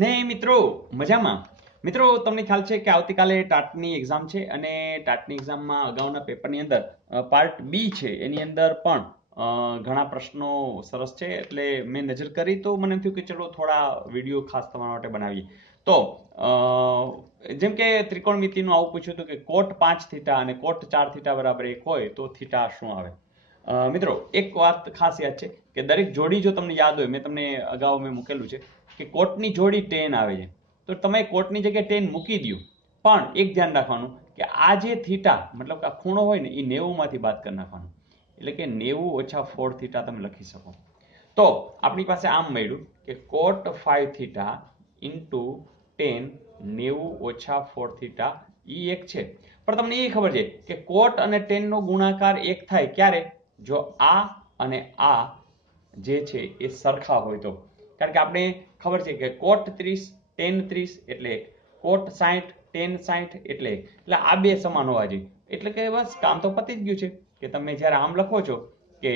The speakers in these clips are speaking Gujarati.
ને મિત્રો મજામાં મિત્રો તમને ખ્યાલ છે કે આવતીકાલે ટાટની એક્ઝામ છે અને ટાટની એક્ઝામમાં અગાઉના પેપરની અંદર પાર્ટ બી છે એની અંદર પણ ઘણા પ્રશ્નો સરસ છે એટલે મેં નજર કરી તો મને થયું કે ચલો થોડા વિડીયો ખાસ તમારા માટે બનાવીએ તો જેમ કે ત્રિકોણમિતિનું આવું પૂછ્યું હતું કે કોટ 5 થીટા અને કોટ 4 થીટા બરાબર 1 હોય તો થીટા શું આવે મિત્રો એક વાત ખાસ યાદ છે કે દરેક જોડી જો તમને યાદ હોય મેં તમને અગાઉ મૂકેલું છે કે કોટની જોડી 10 આવે છે તો તમે કોટની જગ્યાએ 10 મૂકી દો પણ એક ધ્યાન રાખવાનું કે આ જે થીટા મતલબ કે આ ખૂણો હોય ને એ 90 માંથી બાદ કરી નાખવાનું એટલે કે 90 - 4 થીટા તમે લખી શકો તો આપણી પાસે આમ મળ્યું કે કોટ 5 થીટા ઇન્ટુ 10 90 - 4 થીટા એ એક છે પણ તમને એ ખબર છે કે કોટ અને 10 નો ગુણાકાર એક થાય ક્યારે જો આ અને આ જે છે એ સરખા હોય તો કારણ કે આપણે ખબર છે કે કોટ 30 10 30 એટલે કોટ 60 10 60 એટલે આ બે સમાન હોવા જોઈએ એટલે કે બસ કામ તો પતી જ ગયું છે કે તમે જ્યારે આમ લખો છો કે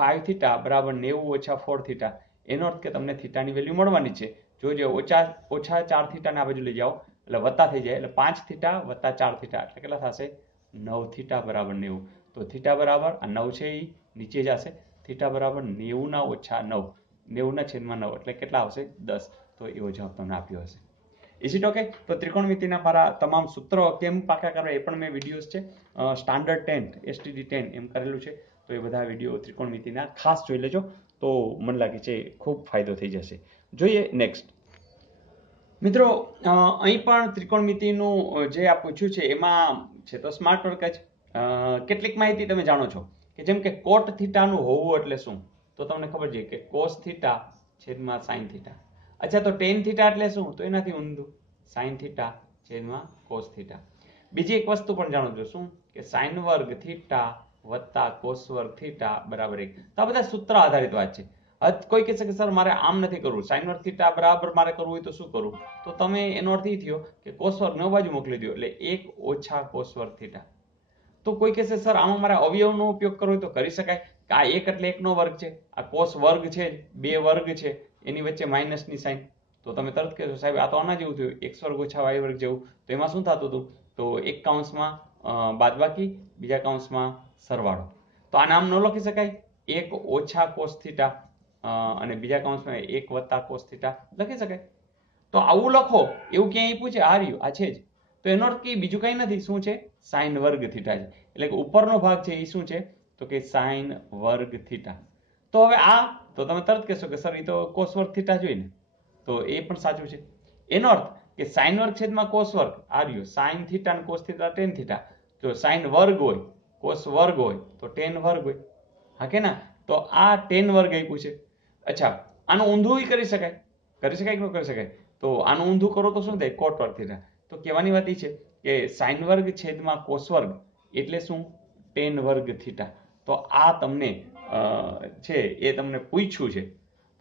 5 થીટા બરાબર 90 - 4 થીટા એનો અર્થ કે તમને થીટાની વેલ્યુ મળવાની છે જોજો ઓછા 4 થીટાને આ બાજુ લઈ જાઓ એટલે વત્તા થઈ જાય એટલે 5 થીટા વત્તા 4 થીટા એટલે કેટલા થશે 9 થીટા બરાબર 90 તો થીટા બરાબર આ 9 છે એ નીચે જશે થીટા બરાબર 90 - 90 એટલે કેટલા આવશે 10 તો એવો જવાબ તમને આપ્યો હશે ઇઝ ઇટ ઓકે તો ત્રિકોણમિતિના મારા તમામ સૂત્રો કેમ પાકા કરવા એ પણ મેં વિડીયોઝ છે સ્ટાન્ડર્ડ 10 STD 10 એમ કરેલું છે તો એ બધા વિડીયો ત્રિકોણમિતિના ખાસ જોઈ લેજો તો મને લાગે છે ખૂબ ફાયદો થઈ જશે જોઈએ નેક્સ્ટ મિત્રો અહીં પણ ત્રિકોણમિતિનું જે આ પૂછ્યું છે એમાં છે તો સ્માર્ટ વર્ક જ કેટલીક માહિતી તમે જાણો છો કે જેમ કે કોટ થીટાનું હોવું એટલે શું તો તમને ખબર છે કે કોસ થીટા છેદમાં સાઇન થીટા અચ્છા તો ટેન થીટા એટલે શું તો એનાથી ઊંધું સાઇન થીટા છેદમાં કોસ થીટા બીજી એક વસ્તુ પણ જાણો છો શું કે સાઇન વર્ગ થીટા વત્તા કોસ વર્ગ થીટા બરાબર 1 તો આ બધા સૂત્ર આધારિત વાત છે કોઈ કહેશે કે સર મારે આમ નથી કરવું સાઇન વર્ગ થીટા બરાબર મારે કરવું હોય તો શું કરવું તો તમે એનો અર્થ એ થયો કે કોસ વર્ગ નો બાજુ મોકલી દો એટલે 1 ઓછા કોસ વર્ગ થીટા તો કોઈ કહેશે સર આમાં મારે અવયવનો ઉપયોગ કરવો હોય તો કરી શકાય કે આ 1 એટલે 1 નો વર્ગ છે આ કોસ વર્ગ છે 2 વર્ગ છે એની વચ્ચે માઇનસની સાઇન તો તમે તરત કહેશો સાહેબ આ તો આના જેવું થયું x વર્ગ ઓછા y વર્ગ જેવું તો એમાં શું થતું હતું તો એક કૌંસમાં બાદબાકી બીજા કૌંસમાં સરવાળો તો આ નામ ન લખી શકાય 1 ઓછા કોસ થીટા અને બીજા કૌંસમાં 1 વત્તા કોસ થીટા લખી શકાય તો આવું લખો એવું ક્યાંય પૂછે આ રહ્યું આ છે જ તો એનો અર્થ કે બીજું કંઈ નથી શું છે સાઇન વર્ગ થીટા છે એટલે કે ઉપરનો ભાગ છે એ શું છે તો કે સાઇન વર્ગ થીટા તો હવે આ તો તમે તરત કહેશો કે સર એ તો કોસ વર્ગ થીટા જોઈએ ને તો એ પણ સાચું છે એનો અર્થ કે સાઇન વર્ગ છેદમાં કોસ વર્ગ આ રહ્યો સાઇન થીટા અને કોસ થીટા ટેન થીટા જો સાઇન વર્ગ હોય કોસ વર્ગ હોય તો ટેન વર્ગ હોય હા કે ના તો આ ટેન વર્ગ આપ્યું છે અચ્છા આનું ઊંધું કરી શકાય કે ન કરી શકાય તો આનું ઊંધું કરો તો શું થાય કોટ વર્ગ થીટા તો કહેવાની વાત એ છે કે સાઇન વર્ગ છેદમાં કોસ વર્ગ એટલે શું ટેન વર્ગ થીટા તો આ તમને છે એ તમને પૂછ્યું છે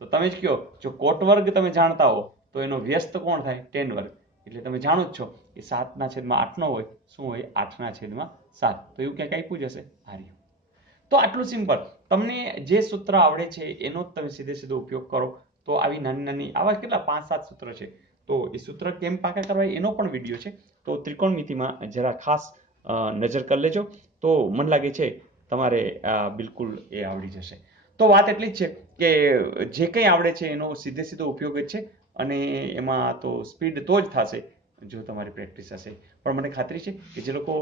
તો તમે જ કહો જો કોટ વર્ગ તમે જાણતા હો તો એનો વ્યસ્ત કોણ થાય ટેન વર્ગ એટલે તમે જાણો જ છો કે 7/8 નો હોય શું હોય 8/7 તો એવું ક્યાંક આપ્યું જશે હાર્યું તો આટલું સિમ્પલ તમને જે સૂત્ર આવડે છે એનો જ તમે સીધો ઉપયોગ કરો તો આવી નાની આવા કેટલા 5-7 સૂત્ર છે તો એ સૂત્ર કેમ પાકા કરવા એનો પણ વિડીયો છે તો ત્રિકોણમિતિમાં જરા ખાસ નજર કરી લેજો તો મને લાગે છે તમારે બિલકુલ એ આવડી જશે તો વાત એટલી જ છે કે જે કંઈ આવડે છે એનો સીધો ઉપયોગ જ છે અને એમાં તો સ્પીડ તો જ થશે જો તમારી પ્રેક્ટિસ હશે પણ મને ખાતરી છે કે જે લોકો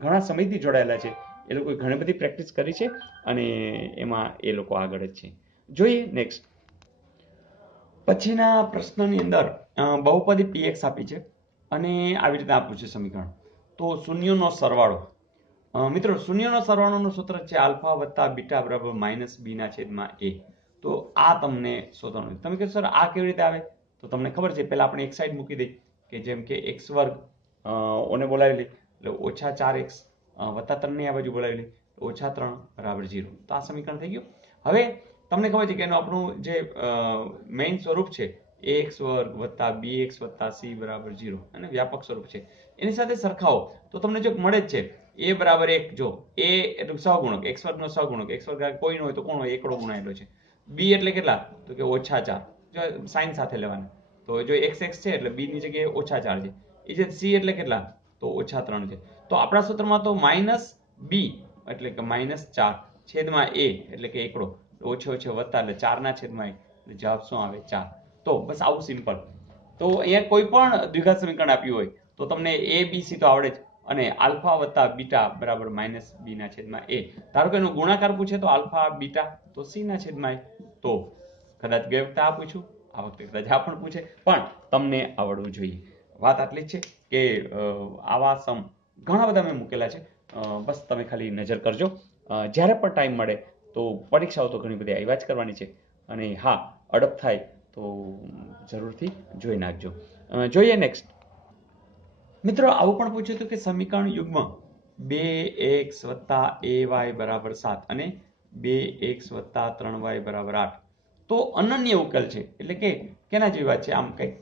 ઘણા સમયથી જોડાયેલા છે એ લોકોએ ઘણી બધી પ્રેક્ટિસ કરી છે અને એમાં એ લોકો આગળ જ છે જોઈએ નેક્સ્ટ પછીના પ્રશ્નની અંદર બહુપદી px આપી છે અને આવી રીતે આપ્યું છે સમીકરણ તો શૂન્યનો સરવાળો મિત્રો શૂન્યનો સરવાળોનું સૂત્ર છે આલ્ફા વત્તા બીટા બરાબર -b/a તો આ તમને શોધવાનું તમે કહો સર આ કેવી રીતે આવે તો તમને ખબર છે પહેલા આપણે એક સાઈડ મૂકી દઈ કે જેમ કે x વર્ગ ઓને બોલાવી લઈ એટલે -4x વત્તા 3 ને આ બાજુ બોલાવી લઈ -3 બરાબર 0 તો આ સમીકરણ થઈ ગયું હવે તમને ખબર છે કે એનું આપણું જે મેઇન સ્વરૂપ છે ax વર્ગ વત્તા bx વત્તા c બરાબર 0 અને વ્યાપક સ્વરૂપ છે એની સાથે સરખાવો તો તમને જો મળે જ છે a બરાબર 1 જો a એટલે સહગુણક x વર્ગ નો સહગુણક x વર્ગ કોઈ ન હોય તો કોણ હોય એકડો ગુણાયેલો છે b એટલે કેટલા તો કે -4 જો સાઇન સાથે લેવાના તો જો x છે એટલે b ની જગ્યાએ -4 છે. એ જે c એટલે કેટલા? તો -3 છે. તો આપણા સૂત્રમાં તો -b એટલે કે -4 છેદમાં a એટલે કે એકડો ઓછે ઓછે વત્તા એટલે 4 ના છેદમાં a એટલે જવાબ શું આવે? 4. તો બસ આવું સિમ્પલ. તો અહીંયા કોઈ પણ દ્વિઘાત સમીકરણ આપ્યું હોય તો તમને a b c તો આવડે જ, અને આલ્ફા વત્તા બીટા બરાબર -b ના છેદમાં a. ધારો કે એનો ગુણાકાર પૂછે તો આલ્ફા બીટા તો c ના છેદમાં a. તો કદાચ ગઈ વખતે આ પૂછ્યું, આ વખતે કદાચ આ પણ પૂછે, પણ તમને આવડવું જોઈએ. વાત આટલી જ છે કે આવા સમ ઘણા બધા મેં મૂકેલા છે. બસ તમે ખાલી નજર કરજો. જ્યારે પણ ટાઈમ મળે તો પરીક્ષાઓ તો ઘણી બધી આવ્યા જ કરવાની છે, અને હા, અડપ થાય તો જરૂરથી જોઈ નાખજો. જોઈએ નેક્સ્ટ. મિત્રો આવું પણ પૂછ્યું હતું કે સમીકરણ યુગ્મ 2x + ay = 7 અને 2x + 3y = 8 તો અનન્ય ઉકેલ છે. એટલે કે કેના જેવી વાત છે? આમ કંઈક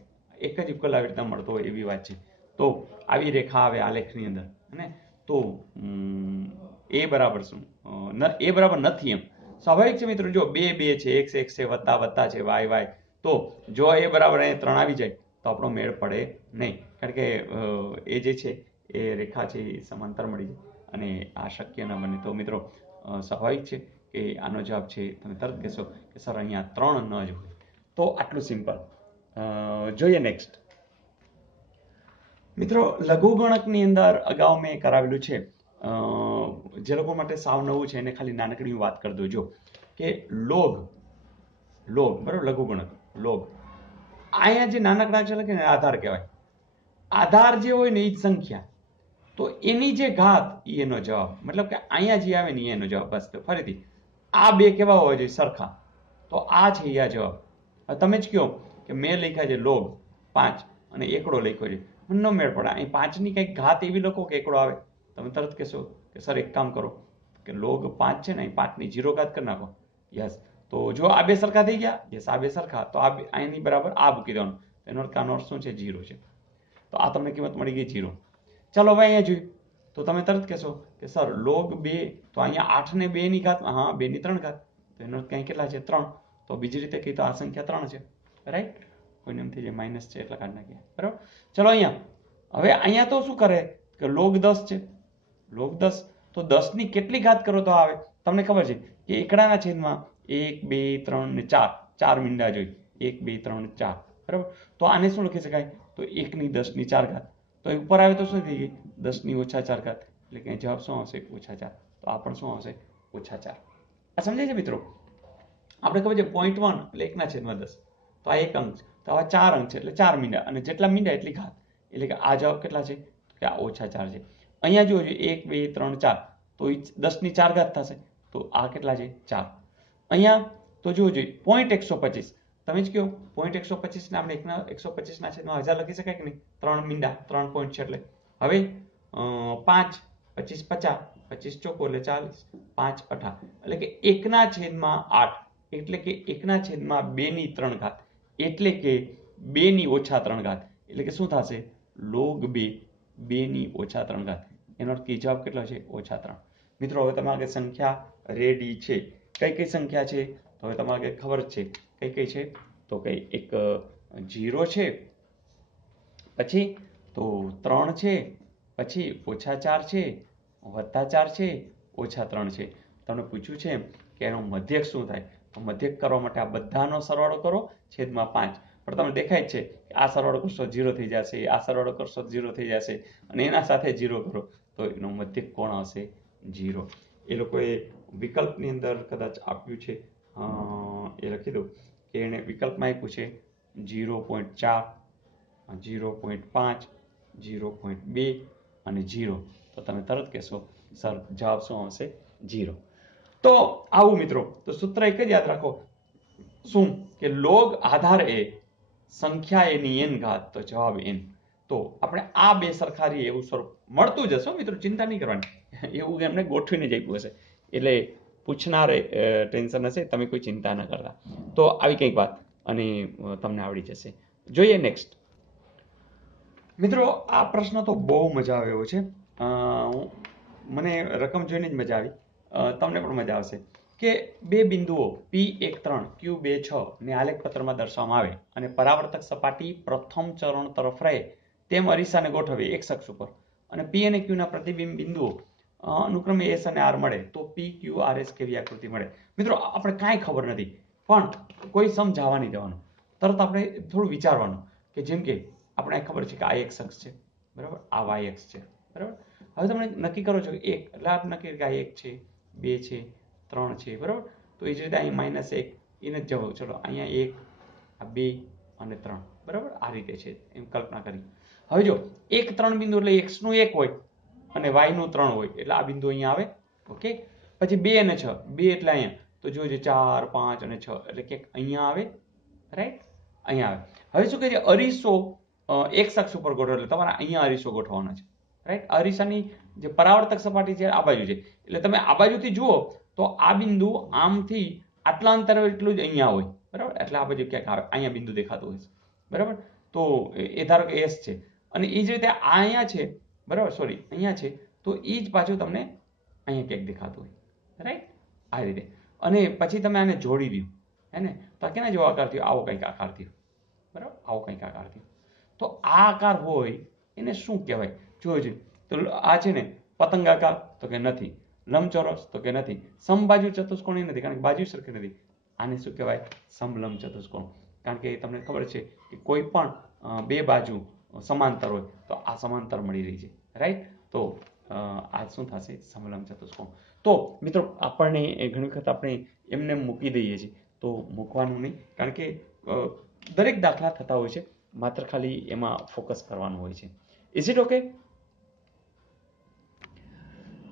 એક જ ઉકેલ આવી રીતના મળતો હોય એવી વાત છે. તો આવી રેખા આવે આલેખની અંદર, અને તો a બરાબર શું? a બરાબર નથી એમ. સ્વાભાવિક છે મિત્રો, જો 2 2 છે, x x છે, વત્તા વત્તા છે, y y. તો જો a બરાબર અહીંયા 3 આવી જાય તો આપણો મેળ પડે નહીં, કારણ કે એ જે છે એ રેખા છે એ સમાંતર મળી જાય અને આ શક્ય ન બને. તો મિત્રો સ્વાભાવિક છે કે આનો જવાબ છે, તમે તરત કહેશો કે સર અહીંયા 3 ન જ હોય. તો આટલું સિમ્પલ. જોઈએ નેક્સ્ટ. મિત્રો લઘુગણકની અંદર અગાઉ મેં કરાવેલું છે, જે લોકો માટે સાવ નવું છે એને ખાલી નાનકડી વાત કરી દો. જો કે લોગ બરાબર, લઘુગણક લોગ, અહીંયા જે નાનકડા અક્ષર લખે ને આધાર કહેવાય. આધાર જે હોય ને એ જ સંખ્યા, તો એની જે ઘાત એ એનો જવાબ. મતલબ કે અહીંયા જે આવે ને એનો જવાબ. બસ ફરીથી આ બે કેવા હોવા જોઈએ? સરખા. તો આ છે આ જવાબ. તમે જ કહો કે મેં લખ્યા છે લોગ 5 અને એકડો લખ્યો છે, ન મેળ પડે. અહીં 5 ની કંઈક ઘાત એવી લખો કે એકડો આવે. તમે તરત કહેશો કે સર એક કામ કરો કે લોગ 5 છે ને, અહીં 5 ની 0 ઘાત કરી નાખો. યસ. તો જો આ બે સરખા થઈ ગયા, યસ આ બે સરખા, તો આ અહીંની બરાબર આ મૂકી દેવાનું. એનો અર્થ શું છે? 0 છે. તો આ તમને કિંમત મળી ગઈ 0. ચાલો હવે અહીંયા જોયું તો તમે તરત કહેશો કે સર લોગ 2, તો અહીંયા 8 ને 2 ની ઘાત, હા 2 ની 3 ઘાત, તો એનો કંઈ કેટલા છે? 3. તો બીજી રીતે કહી તો આ સંખ્યા 3 છે, રાઈટ? કોઈને એમ થઈ જાય માઇનસ છે એટલે કાઢી નાખીએ, બરાબર? ચલો અહીંયા હવે અહીંયા તો શું કરે કે લોગ 10 છે, લોગ 10, તો 10 ની કેટલી ઘાત કરો તો આવે? તમને ખબર છે કે એકડાના છેદમાં 1 2 3 ને 4, 4 મીંડા જોઈ, 1 2 3 4, બરાબર? તો આને શું લખી શકાય? તો 1 ની 10 ની 4 ઘાત. તો ઉપર આવે તો શું થઈ ગઈ? 10 ની -4 ઘાત. એટલે કે જવાબ શું આવશે? -4. તો આ પણ શું આવશે? -4. આ સમજાય છે મિત્રો? આપણે ખબર છે 0.1 એટલે 1/10. તો આ એક અંક છે, તો આવા 4 અંક છે એટલે 4 મીંડા, અને જેટલા મીંડા એટલી ઘાત. એટલે કે આ જવાબ કેટલા છે? કે આ -4 છે. અહીંયા જોજો 1 2 3 4, તો 10 ની 4 ઘાત થશે. તો આ કેટલા છે? 4. અહીંયા તો જોજો 0.125, તમે જ કહો 0.125 ને આપણે 125 ના છેદમાં 1000 લખી શકાય કે નહીં? 3 મીંડા 3 પોઈન્ટ છે એટલે. હવે 5 25 50, 25 ચોકો એટલે 40, 5 18, એટલે કે 1/8, એટલે કે 1/2 ની 3 ઘાત, એટલે કે 2 ની -3 ઘાત. એટલે કે શું થશે? લોગ 2, 2 ની -3 ઘાત. એનો અર્થ જવાબ કેટલો છે? -3. મિત્રો હવે તમારે સંખ્યા રેડી છે. કઈ કઈ સંખ્યા છે તો હવે તમારે ખબર જ છે કઈ કઈ છે. તો કઈ એક 0 છે, પછી તો 3 છે, પછી -4 છે, +4 છે, -3 છે. તમને પૂછ્યું છે કે એનો મધ્યક શું થાય? તો મધ્યક કરવા માટે આ બધાનો સરવાળો કરો છેદમાં 5. પણ તમને દેખાય છે કે આ સરવાળો કરશો 0 થઈ જશે, આ સરવાળો કરશો 0 થઈ જશે, અને એના સાથે 0 કરો તો એનો મધ્યક કોણ આવશે? 0. એ લોકોએ વિકલ્પની અંદર કદાચ આપ્યું છે, એ લખી દઉં કે એને વિકલ્પમાં આપ્યું છે 0.4, 0.5, 0.2 અને 0. તો તમે તરત કહેશો સર જવાબ શું આવશે? 0. તો આવું મિત્રો, તો સૂત્ર એક જ યાદ રાખો, શું કે લોગ આધાર એ, સંખ્યા એની n ઘાત, તો જવાબ n. તો આપણે આ બે સરખારી એવું સ્વરૂપ મળતું જ હશે મિત્રો, ચિંતા નહીં કરવાની. એવું એમને ગોઠવીને જ આપ્યું હશે, એટલે પૂછનારે ટેન્શન હશે, તમે કોઈ ચિંતા ન કરતા. તો આવી કંઈક વાત, અને તમને આવડી જશે. જોઈએ નેક્સ્ટ. મિત્રો આ પ્રશ્ન તો બહુ મજા આવે એવો છે. મને રકમ જોઈને જ મજા આવી, તમને પણ મજા આવશે કે બે બિંદુઓ P13 Q26 ને આલેખ પત્રમાં દર્શાવવામાં આવે અને પરાવર્તક સપાટી પ્રથમ ચરણ તરફ રહે તેમ અરીસાને ગોઠવે એક અક્ષ ઉપર અને P અને Q ના પ્રતિબિંબ બિંદુઓ અનુક્રમે S અને R મળે તો PQRS કેવી આકૃતિ મળે. મિત્રો આપણે કાંઈ ખબર નથી પણ કોઈ સમજાવવા નહીં દેવાનું, તરત આપણે થોડું વિચારવાનું કે જેમ કે આપણે ખબર છે કે આ એક અક્ષ છે બરાબર, આ y અક્ષ છે બરાબર. હવે તમે નક્કી કરો છો કે એક એટલે આપ નક્કી કે આ 1 છે 2 છે 3 છે બરાબર. તો એ જ રીતે અહીં -1 એને જ જવો, ચલો અહીંયા 1 આ 2 અને 3 બરાબર આ રીતે છે એમ કલ્પના કરી. હવે જો 1 3 બિંદુ એટલે x નું 1 હોય અને y નું 3 હોય એટલે આ બિંદુ અહીંયા આવે. ઓકે, પછી 2 અને 6, 2 એટલે અહીંયા તો જોજો 4 5 અને 6 એટલે કે અહીંયા આવે, રાઈટ અહીંયા આવે. હવે શું કહે છે અરીસો x અક્ષ ઉપર ગોઠવો એટલે તમારે અહીંયા અરીસો ગોઠવવાનો છે, રાઈટ. અરીસાની જે પરાવર્તક સપાટી છે આ બાજુ છે એટલે તમે આ બાજુથી જુઓ તો આ બિંદુ આમથી આટલા અંતરે એટલું જ અહીંયા હોય બરાબર, એટલે આ બાજુ ક્યાંક આવે અહીંયા બિંદુ દેખાતું હોય બરાબર. તો એ ધારો કે S છે અને એ જ રીતે આ અહીંયા છે બરાબર, સોરી અહીંયા છે તો એ જ પાછું તમને અહીંયા ક્યાંક દેખાતું હોય, રાઈટ આ રીતે. અને પછી તમે આને જોડી દો હે ને તો કેના જેવો આકાર થયો, આવો કંઈક આકાર થયો બરાબર, આવો કંઈક આકાર થયો. તો આ આકાર હોય એને શું કહેવાય જોજો. તો આ છે ને પતંગાકાર તો કે નથી, લંબચોરસ તો કે નથી, સમબાજુ ચતુષ્કોણ નથી કારણ કે બાજુ સરખી નથી. આને શું કહેવાય સમલંબ ચતુષ્કોણ, કારણ કે તમને ખબર છે કે કોઈ પણ બે બાજુ સમાંતર હોય તો આ સમાંતર મળી રહી છે, રાઈટ. તો આ શું થશે સમલંબ ચતુષ્કોણ. તો મિત્રો આપણને ઘણી વખત આપણે એમને મૂકી દઈએ છીએ તો મૂકવાનું નહીં, કારણ કે દરેક દાખલા થતા હોય છે, માત્ર ખાલી એમાં ફોકસ કરવાનું હોય છે. Is it okay?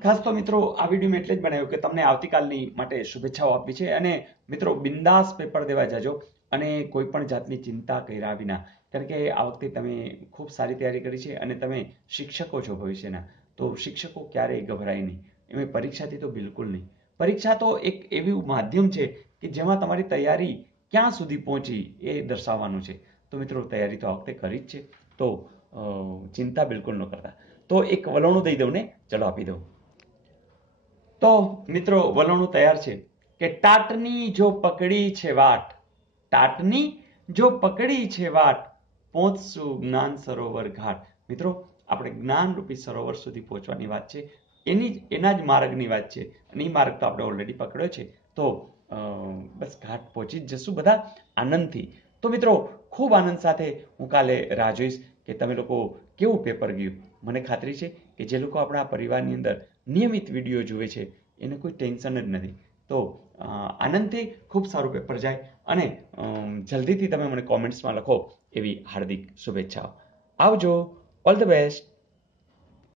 ખાસ તો મિત્રો આ વિડીયો મેં એટલે જ બનાવ્યો કે તમને આવતીકાલની માટે શુભેચ્છાઓ આપી છે. અને મિત્રો બિંદાસ પેપર દેવા જાજો અને કોઈ પણ જાતની ચિંતા કર્યા વિના, કારણ કે આ વખતે તમે ખૂબ સારી તૈયારી કરી છે અને તમે શિક્ષકો છો ભવિષ્યના, તો શિક્ષકો ક્યારેય ગભરાય નહીં. એમાં પરીક્ષાથી તો બિલકુલ નહીં. પરીક્ષા તો એક એવું માધ્યમ છે કે જેમાં તમારી તૈયારી ક્યાં સુધી પહોંચી એ દર્શાવવાનું છે. તો મિત્રો તૈયારી તો આ વખતે કરી જ છે, તો ચિંતા બિલકુલ ન કરતા. તો એક વલણું દઈ દઉં ને, ચલો આપી દઉં. તો મિત્રો વલણું તૈયાર છે કે ટાટની જો પકડી છે વાટ, ટાટની જો પકડી છે વાટ, પહોંચશું જ્ઞાન સરોવર ઘાટ. મિત્રો આપણે જ્ઞાનરૂપી સરોવર સુધી પહોંચવાની વાત છે, એના જ માર્ગની વાત છે અને એ માર્ગ તો આપણે ઓલરેડી પકડ્યો છે. તો બસ ઘાટ પહોંચી જ જશું બધા આનંદથી. તો મિત્રો ખૂબ આનંદ સાથે હું કાલે રાહ જોઈશ કે તમે લોકો કેવું પેપર ગયું. મને ખાતરી છે કે જે લોકો આપણા પરિવારની અંદર નિયમિત વિડીયો જુએ છે એને કોઈ ટેન્શન જ નથી. તો આનંદથી ખૂબ સારું પેપર જાય અને જલ્દીથી તમે મને કોમેન્ટ્સમાં લખો એવી હાર્દિક શુભેચ્છાઓ. આવજો, ઓલ ધ બેસ્ટ.